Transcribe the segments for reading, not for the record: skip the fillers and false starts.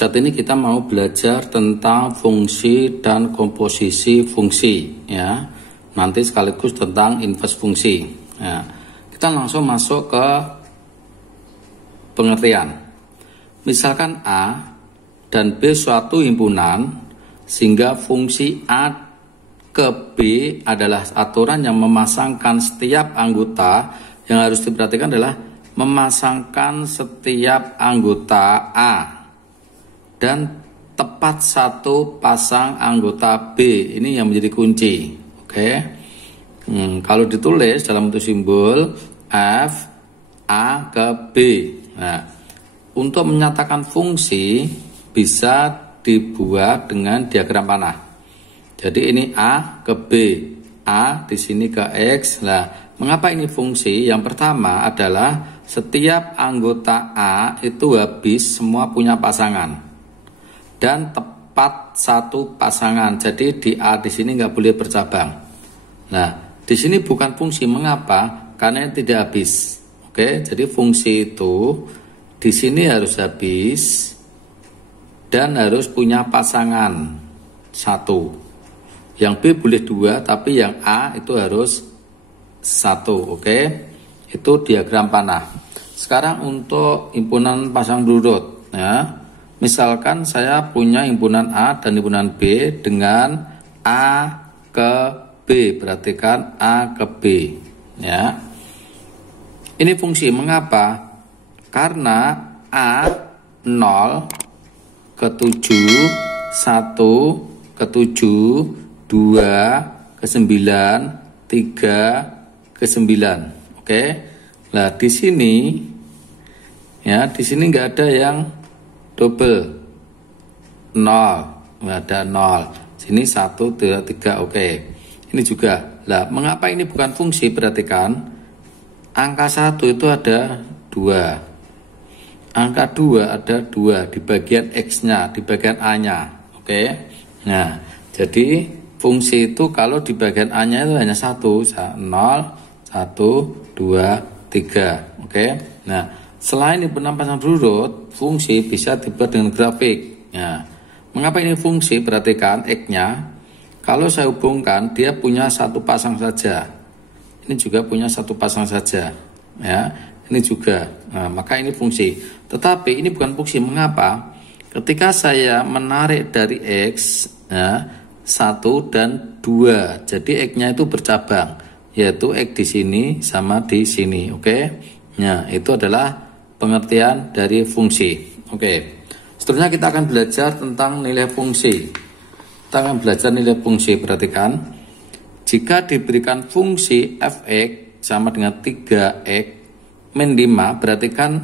Saat ini kita mau belajar tentang fungsi dan komposisi fungsi, ya. Nanti sekaligus tentang inverse fungsi. Ya. Kita langsung masuk ke pengertian. Misalkan A dan B suatu himpunan, sehingga fungsi A ke B adalah aturan yang memasangkan setiap anggota. Yang harus diperhatikan adalah memasangkan setiap anggota A dan tepat satu pasang anggota B. Ini yang menjadi kunci. Oke. Kalau ditulis dalam bentuk simbol F A ke B. Nah, untuk menyatakan fungsi bisa dibuat dengan diagram panah. Jadi ini A ke B, A di sini ke X. Nah, mengapa ini fungsi? Yang pertama adalah setiap anggota A itu habis semua punya pasangan dan tepat satu pasangan. Jadi di A di sini nggak boleh bercabang. Nah, di sini bukan fungsi. Mengapa? Karena tidak habis. Oke, jadi fungsi itu di sini harus habis dan harus punya pasangan satu. Yang B boleh dua, tapi yang A itu harus satu. Oke, itu diagram panah. Sekarang untuk himpunan pasang berurut, ya. Misalkan saya punya himpunan A dan himpunan B dengan A ke B, perhatikan A ke B, ya. Ini fungsi. Mengapa? Karena A 0 ke 7, 1 ke 7, 2 ke 9, 3 ke 9. Oke. Nah, di sini ya, di sini nggak ada yang double. 0. Nggak ada 0. Sini 1, 2, 3. Oke. Ini juga. Nah, mengapa ini bukan fungsi? Perhatikan. Angka 1 itu ada 2. Angka 2 ada 2 di bagian X-nya, di bagian A-nya. Oke. Nah, jadi fungsi itu kalau di bagian A-nya itu hanya 1, 0, 1, 2, 3. Oke. Nah, selain himpunan pasang berurut, fungsi bisa dibuat dengan grafik. Nah, mengapa ini fungsi? Perhatikan X-nya. Kalau saya hubungkan, dia punya satu pasang saja. Ini juga punya satu pasang saja. Ya, ini juga. Nah, maka ini fungsi. Tetapi ini bukan fungsi. Mengapa? Ketika saya menarik dari X, ya, 1 dan 2. Jadi X-nya itu bercabang, yaitu X di sini sama di sini. Oke. Nah, itu adalah pengertian dari fungsi. Oke. Seterusnya kita akan belajar tentang nilai fungsi. Kita akan belajar nilai fungsi. Perhatikan. Jika diberikan fungsi f(x) sama dengan 3x min 5, perhatikan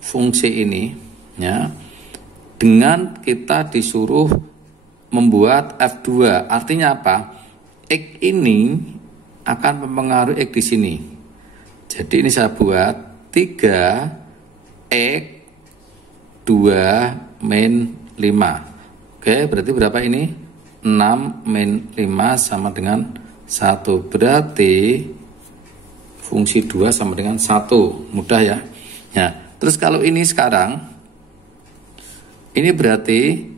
fungsi ini, ya. Dengan kita disuruh membuat F2, artinya apa? X ini akan mempengaruhi X di sini. Jadi ini saya buat 3x 2 min 5. Oke, berarti berapa ini? 6 min 5 sama dengan 1. Berarti fungsi 2 sama dengan 1. Mudah ya. Ya, terus kalau ini sekarang, ini berarti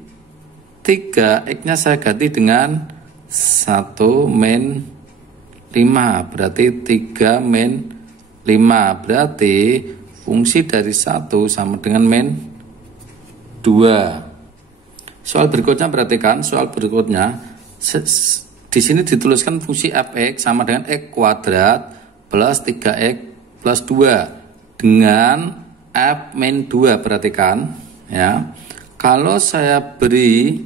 3 X-nya saya ganti dengan 1 min 5. Berarti 3 min 5. Berarti fungsi dari 1 sama dengan min 2. Soal berikutnya, perhatikan soal berikutnya. Di sini dituliskan fungsi f(x) sama dengan x kuadrat plus 3x plus 2 dengan f min 2. Perhatikan ya. Kalau saya beri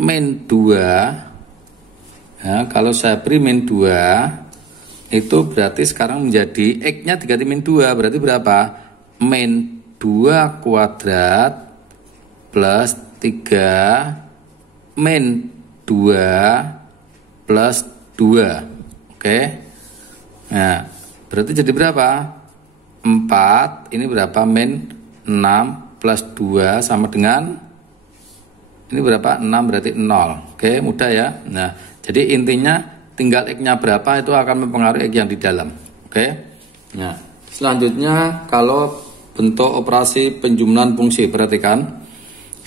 min 2, ya, kalau saya beri min 2, itu berarti sekarang menjadi X-nya diganti min 2, berarti berapa? Min 2 kuadrat plus 3 min 2 plus 2. Oke. Nah, berarti jadi berapa? 4, ini berapa? Min 6 plus 2 sama dengan, ini berapa? 6 berarti 0. Oke, mudah ya. Nah, jadi intinya tinggal X-nya berapa itu akan mempengaruhi X yang di dalam. Oke. Nah, selanjutnya kalau bentuk operasi penjumlahan fungsi, perhatikan.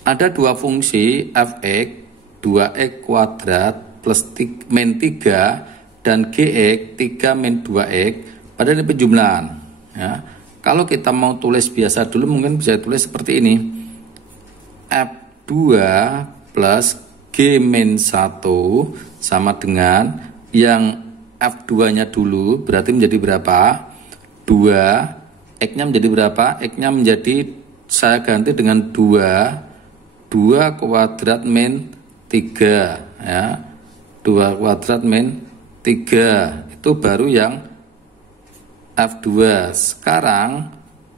ada dua fungsi fx 2x kuadrat plus min 3 dan gx 3 min 2x pada ini penjumlahan ya. Kalau kita mau tulis biasa dulu mungkin bisa tulis seperti ini, f2 plus g min 1 sama dengan yang f2 nya dulu berarti menjadi berapa, 2, x nya menjadi berapa, x nya menjadi saya ganti dengan 2 kuadrat min 3 ya, 2 kuadrat min 3 itu baru yang F2. Sekarang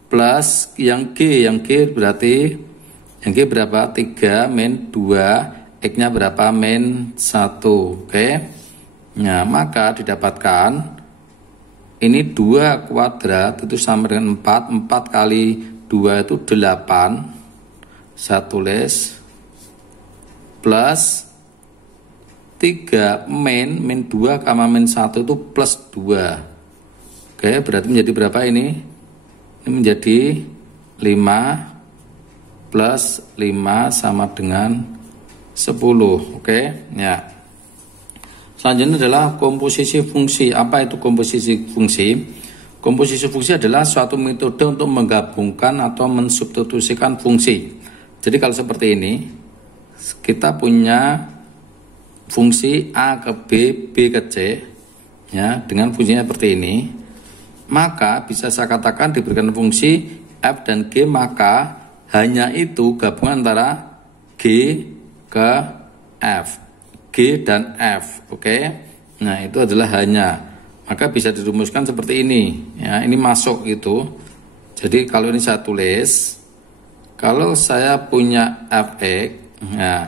plus yang G berarti yang G berapa, 3 min 2, X nya berapa, min 1. Oke. Nah maka didapatkan ini 2 kuadrat itu sama dengan 4 kali 2 itu 8, saya tulis plus 3 min 2 sama min 1 itu plus 2. Oke, berarti menjadi berapa ini? Ini menjadi 5 plus 5 sama dengan 10. Oke, ya. Selanjutnya adalah komposisi fungsi. Apa itu komposisi fungsi? Komposisi fungsi adalah suatu metode untuk menggabungkan atau mensubstitusikan fungsi. Jadi kalau seperti ini, kita punya fungsi A ke B, B ke C, ya, dengan fungsinya seperti ini, maka bisa saya katakan diberikan fungsi F dan G, maka hanya itu gabungan antara G ke F, G dan F. Oke. Nah itu adalah hanya, maka bisa dirumuskan seperti ini ya, ini masuk gitu. Jadi kalau ini saya tulis, kalau saya punya Fx, nah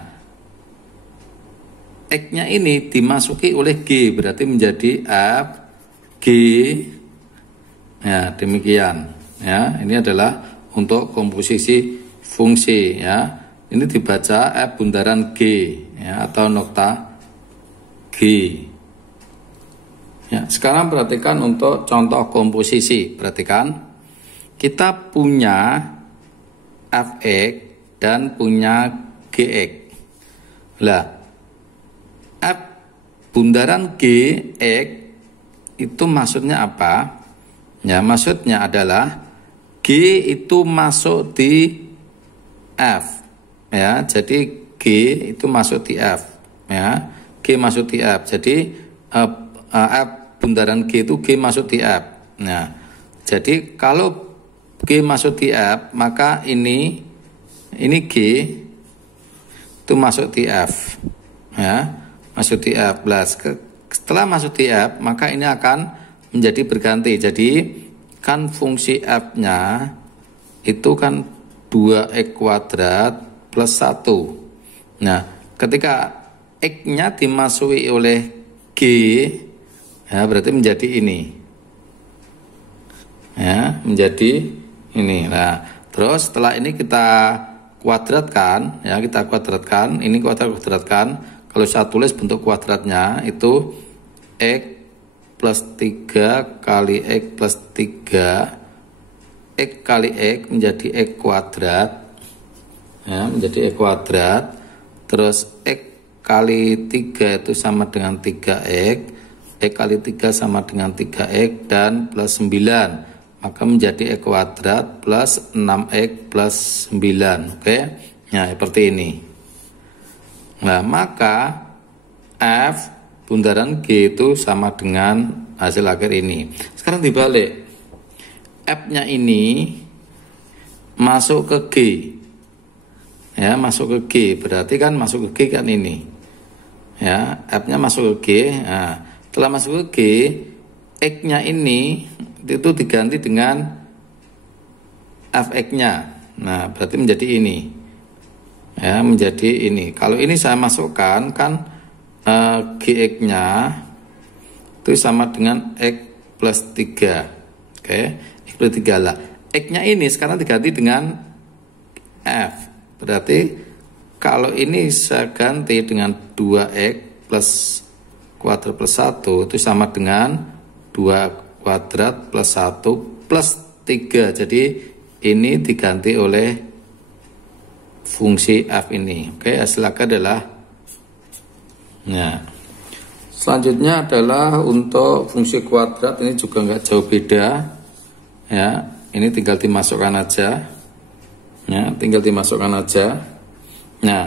X nya ini dimasuki oleh G berarti menjadi F G. Ya, demikian ya. Ini adalah untuk komposisi fungsi ya. Ini dibaca F bundaran G ya, atau nokta G. Ya, sekarang perhatikan untuk contoh komposisi. Perhatikan, kita punya Fx dan punya Gx. Lah, F bundaran Gx itu maksudnya apa? Ya, maksudnya adalah G itu masuk di F ya. Jadi G itu masuk di F ya. G masuk di F. Jadi F bundaran G itu G masuk di F. Nah, jadi kalau G masuk di F, maka ini G itu masuk di F ya, masuk di F. Setelah masuk di F, maka ini akan menjadi berganti. Jadi kan fungsi F-nya itu kan 2x kuadrat plus 1. Nah, ketika X-nya dimasuki oleh G, ya berarti menjadi ini. Ya, menjadi ini. Nah, terus setelah ini kita kuadratkan, ya kita kuadratkan, ini kuadratkan. Kalau saya tulis bentuk kuadratnya itu X plus 3 kali X plus 3, X kali X menjadi X kuadrat ya, menjadi X kuadrat. Terus X kali 3 itu sama dengan 3X, X kali 3 sama dengan 3X dan plus 9, maka menjadi X kuadrat plus 6X plus 9. Oke, nah seperti ini. Nah maka F bundaran G itu sama dengan hasil akhir ini. Sekarang dibalik, F-nya ini masuk ke G, ya masuk ke G, berarti kan masuk ke G kan ini, ya F-nya masuk ke G. Nah, setelah masuk ke G, X-nya ini itu diganti dengan Fx-nya. Nah berarti menjadi ini, ya menjadi ini. Kalau ini saya masukkan kan Gx-nya itu sama dengan X plus 3. Oke, X plus 3 lah. X-nya ini sekarang diganti dengan F. Berarti kalau ini saya ganti dengan 2X plus kuadrat plus 1 itu sama dengan 2 kuadrat plus 1 plus 3. Jadi ini diganti oleh fungsi f ini. Oke, hasil akhir adalah. Nah, selanjutnya adalah untuk fungsi kuadrat, ini juga nggak jauh beda. Ya, ini tinggal dimasukkan aja. Ya, tinggal dimasukkan aja. Nah,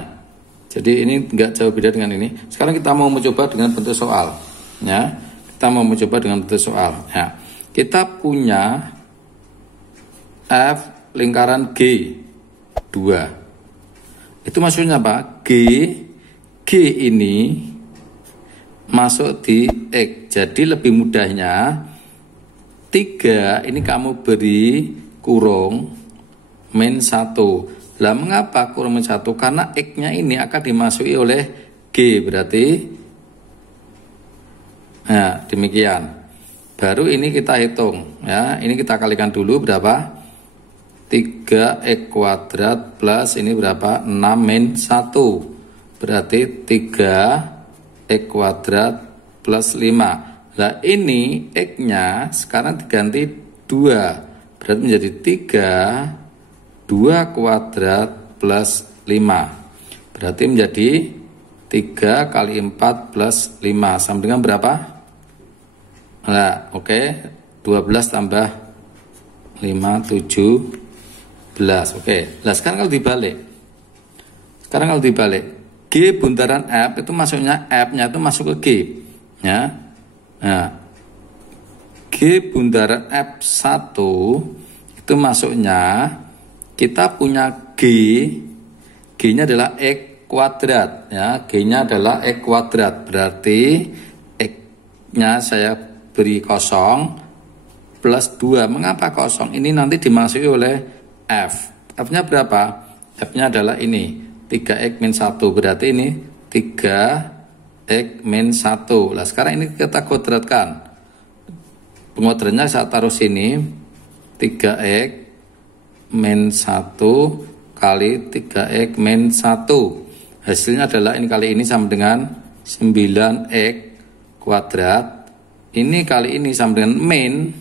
jadi ini nggak jauh beda dengan ini. Sekarang kita mau mencoba dengan bentuk soal. Ya, kita mau mencoba dengan bentuk soal. Ya, kita punya f lingkaran G 2. Itu maksudnya apa? G ini masuk di X. Jadi lebih mudahnya 3 ini kamu beri kurung min 1. Lah mengapa kurung min 1? Karena X-nya ini akan dimasuki oleh G, berarti nah, demikian. Baru ini kita hitung ya. Ini kita kalikan dulu berapa? 3x kuadrat plus ini berapa? 6 min 1. Berarti 3x kuadrat plus 5. Nah ini X-nya sekarang diganti 2. Berarti menjadi 2 kuadrat plus 5. Berarti menjadi 3 kali 4 plus 5. Sama dengan berapa? Nah oke, 12 tambah 5, 17. Oke, nah sekarang kalau dibalik. G buntaran F itu masuknya F-nya itu masuk ke G. Ya. Nah, G bundaran F1 itu masuknya kita punya G-nya adalah X kuadrat ya, G-nya adalah X kuadrat. Berarti X-nya saya beri kosong plus 2. Mengapa kosong? Ini nanti dimasuki oleh F. F-nya berapa? F-nya adalah ini 3x min 1. Berarti ini 3x min 1. Nah sekarang ini kita kodratkan. Pengkodratnya saya taruh sini 3x min 1 kali 3x min 1. Hasilnya adalah ini kali ini sama dengan 9x kuadrat. Ini kali ini sama dengan min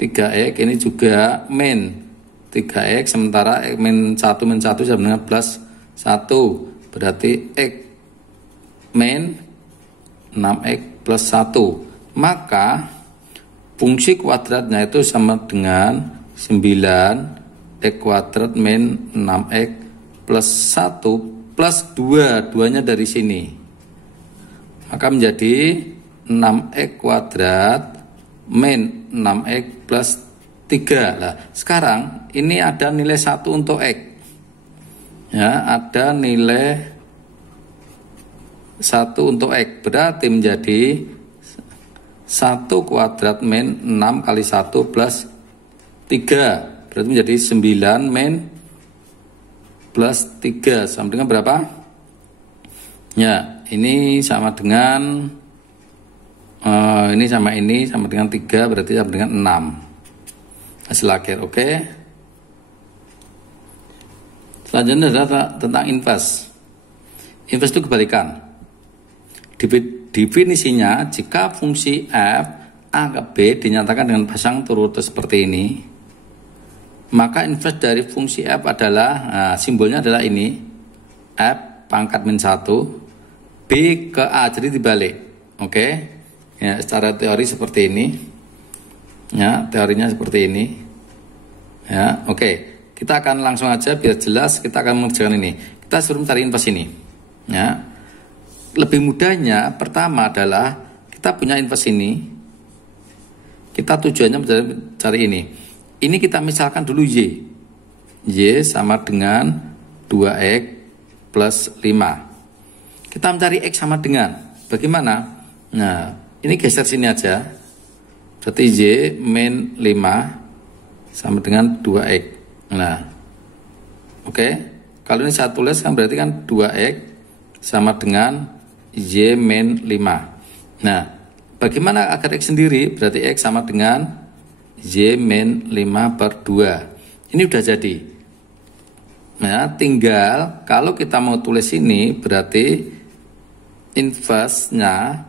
3x, ini juga min 3x, sementara x min 1 sama dengan plus 1. Berarti x min 6x plus 1. Maka fungsi kuadratnya itu sama dengan 9x kuadrat min 6x plus 1 plus 2. 2-nya dari sini. Maka menjadi 6x kuadrat min 6x plus 3. Nah, sekarang ini ada nilai 1 untuk x. Ya, ada nilai 1 untuk X, berarti menjadi 1 kuadrat min 6 kali 1 plus 3. Berarti menjadi 9 min plus 3. Sama dengan berapa? Ya, ini sama dengan ini sama dengan 3, berarti sama dengan 6. Hasil akhir, oke. Selanjutnya adalah tentang inverse. Inverse itu kebalikan. Definisinya, jika fungsi f a ke b dinyatakan dengan pasang turut seperti ini, maka inverse dari fungsi f adalah, nah, simbolnya adalah ini, f pangkat min 1 b ke a, jadi dibalik. Oke, ya, secara teori seperti ini ya, teorinya seperti ini ya. Oke, kita akan langsung aja biar jelas, kita akan mengerjakan ini. Kita suruh mencari inverse ini ya. Lebih mudahnya pertama adalah kita punya inverse ini, kita tujuannya mencari ini. Ini kita misalkan dulu y sama dengan 2x plus 5. Kita mencari x sama dengan bagaimana? Nah ini geser sini aja, berarti y min 5 sama dengan 2x. Nah oke, kalau ini saya tulis kan berarti kan 2x sama dengan y min 5. Nah, bagaimana agar x sendiri? Berarti x sama dengan y min 5 per 2. Ini udah jadi. Nah, tinggal kalau kita mau tulis ini, berarti inverse-nya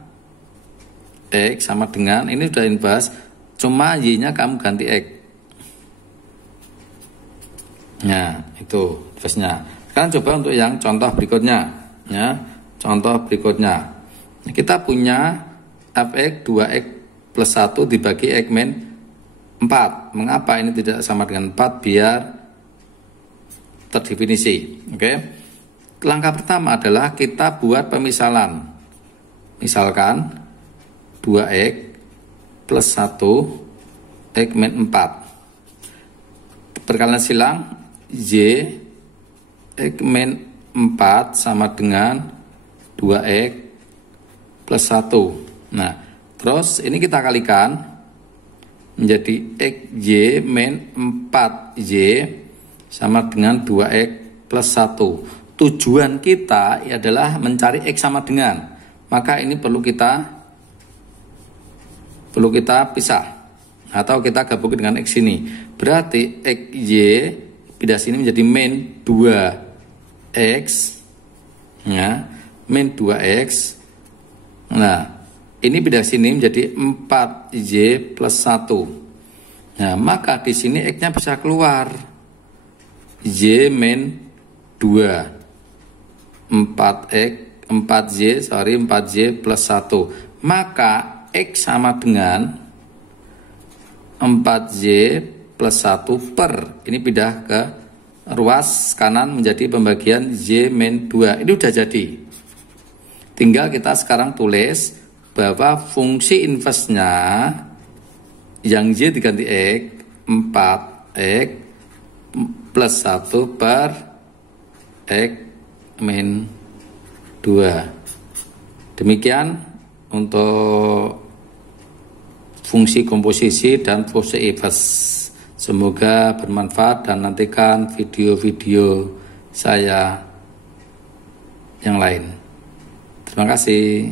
x sama dengan, ini udah inverse, cuma y-nya kamu ganti x. Nah, itu. inverse-nya. Sekarang coba untuk yang contoh berikutnya, ya. Contoh berikutnya, kita punya fx 2x plus 1 dibagi x min 4. Mengapa ini tidak sama dengan 4? Biar terdefinisi. Oke. Langkah pertama adalah kita buat pemisalan. Misalkan 2x plus 1 x min 4. Perkalian silang y x min 4 sama dengan 2x plus 1. Nah, terus ini kita kalikan menjadi xy min 4y sama dengan 2x plus 1. Tujuan kita adalah mencari x sama dengan. Maka ini perlu kita pisah atau kita gabungkan dengan x ini. Berarti xy pindah sini menjadi min 2x, ya, min 2x. Nah, ini pindah sini menjadi 4y plus 1. Nah, maka di sini x-nya bisa keluar y min 2 4y plus 1. Maka x sama dengan 4y plus 1 per, ini pindah ke ruas kanan menjadi pembagian y min 2. Ini udah jadi. Tinggal kita sekarang tulis bahwa fungsi inverse-nya yang y diganti x, 4x plus 1 per x min 2. Demikian untuk fungsi komposisi dan fungsi inverse. Semoga bermanfaat dan nantikan video-video saya yang lain. Terima kasih.